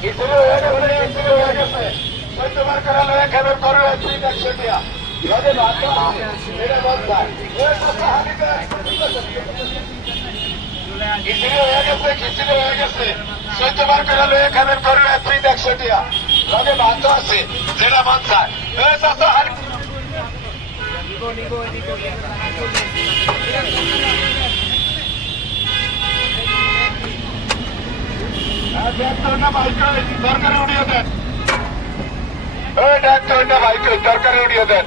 খিচুড়ি হয়ে গেছে খিচুড়ি হয়ে গেছে চৈত্যবার করা লয়ে খাবেন করো একশো একশো টিয়া লগে ভাত আছে যেটা মন চায় এ চাচা হানি দেন টুকুন পেছেন খিচুড়ি হয়ে গেছে খিচুড়ি হয়ে গেছে চৈত্যবার করে লয়ে খাবেন করো একশো একশো টিয়া লগে ভাত আছে যেটা মন চায় এ দেন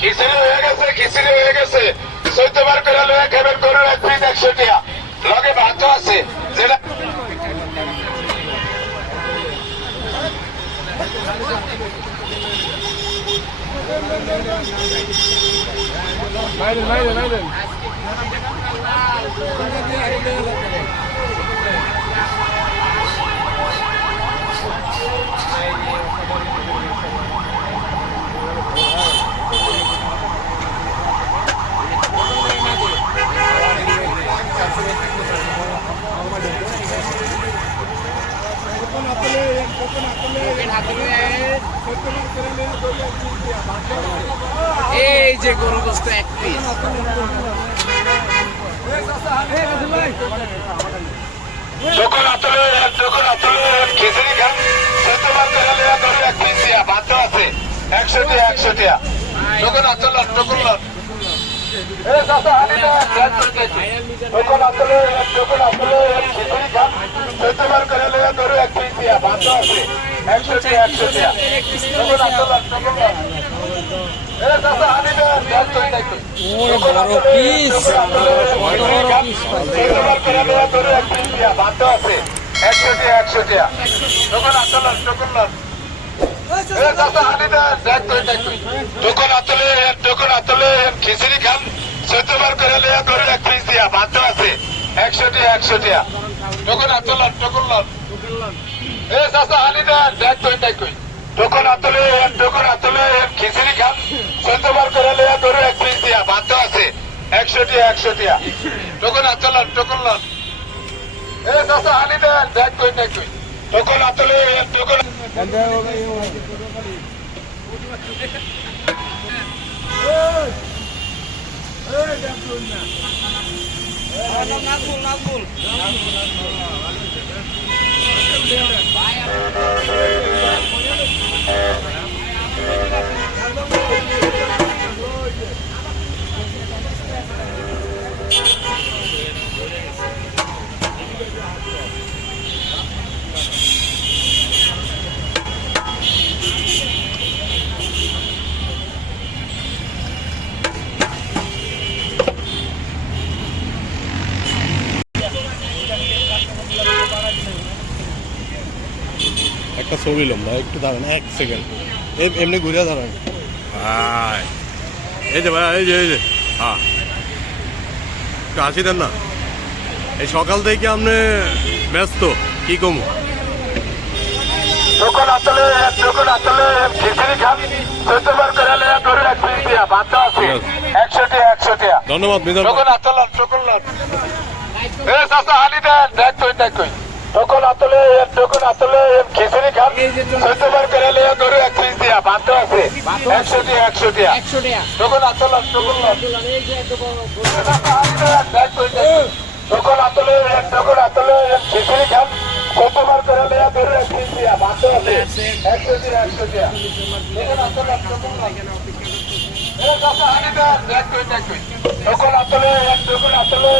খিচুড়ি হয়ে গেছে, খিচুড়ি হয়ে গেছে। চৈত্যবার করে লয়ে খাবেন গরুর এক পিস একশো টিয়া। লগে ভাত আছে। যেটা মাইলেন মাইলেন মাইলেন এই যে গরু গোস্ত এক পিস যখন আতলে যখন আতলে খিচুড়ি খান। করে লয়ে গরুর এক পিস দিয়া, ভাত আছে। একশো টিয়া একশো টিয়া। যখন আতল এক পিস দিয়া ভাত আছে একশো টিয়া একশো টিয়া যখন আতল যখন এ চাচা হানি দেন যখন আতলে একশো টিয়া একশো টিয়া তখন আতলেন তখন দোকান করে এক পিস দিয়া ভাত আছে একশো টিয়া একশো টিয়া দোকান আতলেন তখন এ চাচা হানি দেন দেখ তুই দেখ তুই দোকান আতলে দোকান আতলে খিচুড়ি খান চৈত্যবার করে লিয়া করে এক পিস দিয়া ভাত আছে। একশো টিয়া একশো টিয়া। দোকান আতলেন তখন এ চাচা হানি দেন দেখ তুই দেখ তুই দোকান আতলে দোকান নাজমুল Bye. একটা ছবি লম্বা একটু দাঁড়ান এক সেকেন্ড এমনি ঘুরে দাঁড়ান। ভাই এই যে ভাই এই যে এই যে হ্যাঁ। একটু হাসি দেন না। এই সকাল থেকে আপনি ব্যস্ত কি কমু? খিচুড়ি খান দিয়া আছে। একশো টিয়া একশো টিয়া। ধন্যবাদ এ চাচা হানি দেন দেখ তুই দেখ তুই দোকান আতলে দোকান আতলে খিচুড়ি খান। চৈত্যবার করে লিয়া করে এক পিস দিয়া ভাত আছে। একশো টিয়া একশো টিয়া একশো টাকা দোকান আতলন দোকান এই যে দোকান আতলে আতলে খিচুড়ি খান। চৈত্যবার করে লিয়া করে এক পিস দিয়া ভাত আছে। একশো টিয়া একশো টিয়া দোকান আতলন দোকান এ চাচা হানি দেন দেখ তুই দেখ তুই দোকান আতলে আতলে